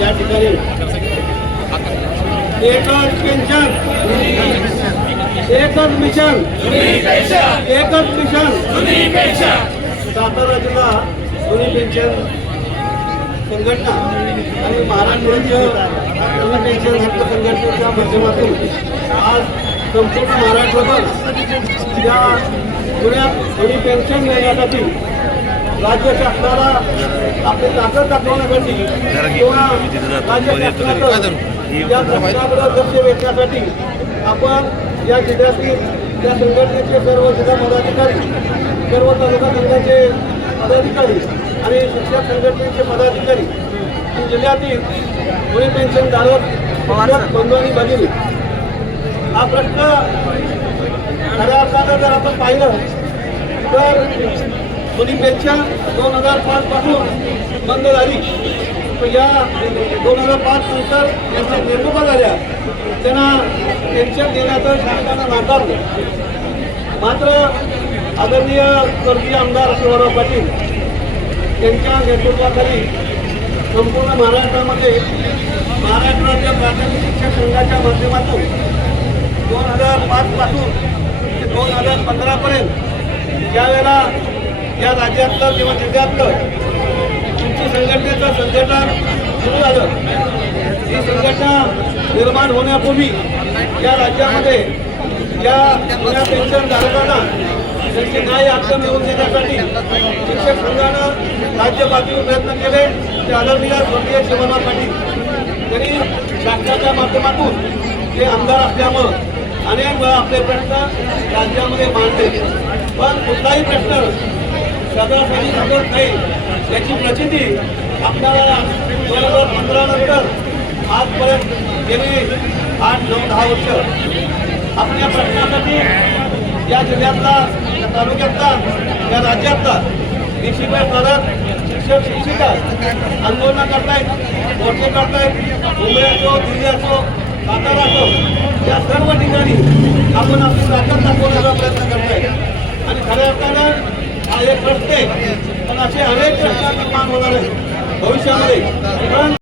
या ठिकाणी. एकच पेन्शन एकच मिशन एकच मिशन सातारा जिल्हा जुनी पेन्शन संघटना आणि महाराष्ट्र राज्य पेन्शन हक्क संघटनेच्या माध्यमातून आज संपूर्ण महाराष्ट्रभर या जुन्या जुनी पेन्शन घेण्यासाठी राज्य शासनाला आपली ताकद दाखवण्यासाठी किंवा राज्य शासनाचं या प्रश्नाकडे लक्ष वेधण्यासाठी आपण या जिल्ह्यातील या संघटनेचे सर्व जिल्हा पदाधिकारी सर्व तालुका संघाचे पदाधिकारी आणि शिक्षक संघटनेचे पदाधिकारी आणि जिल्ह्यातील मुली पेन्शन धारक शिक्षक बंधू आणि भगिनी हा प्रश्न खऱ्या अर्थानं जर आपण पाहिलं तर मुली दोन हजार पाच पासून बंद झाली. पण या दोन हजार पाच नंतर त्यांच्या निर्मुखा झाल्या. त्यांना पेन्शन देण्याचं शासनानं नाकारलं मात्र आदरणीय स्वर्गीय आमदार शिवराव पाटील त्यांच्या नेतृत्वाखाली संपूर्ण महाराष्ट्रामध्ये महाराष्ट्राच्या प्राथमिक शिक्षक संघाच्या माध्यमातून दोन हजार पाचपासून ते दोन हजार पंधरापर्यंत ज्यावेळेला या राज्यातलं किंवा जिल्ह्यातलं तुमची संघटनेचं संघटन सुरू झालं. ही संघटना निर्माण होण्यापूर्वी या राज्यामध्ये या जुन्या पेन्शनधारकांना त्यांची न्याय हक्क मिळवून देण्यासाठी शिक्षक संघानं राज्य पातळीवर प्रयत्न केले. ते आदरणीय स्वर्गीय शिवराव पाटील तरी शासनाच्या माध्यमातून ते आमदार असल्यामुळं अनेक वेळा आपले प्रश्न राज्यामध्ये मांडले. पण कुठलाही प्रश्न सदासाठी समजत नाही याची प्रचिती आपल्याला दोन हजार पंधरा नंतर आजपर्यंत गेली आठ नऊ दहा वर्ष. आपण या प्रश्नासाठी या जिल्ह्यातला या तालुक्यातला या राज्यातला देशीबाई परत शिक्षक शिक्षिका आंदोलन करतायत मोर्चे करतायत मुंबई असो दिल्ली असो सातारा असो या सर्व ठिकाणी आपण आपली ताकद दाखवण्याचा प्रयत्न करताय आणि खऱ्या अर्थानं हा पण असे अनेक प्रश्न निर्माण होणार आहेत. भविष्यामध्ये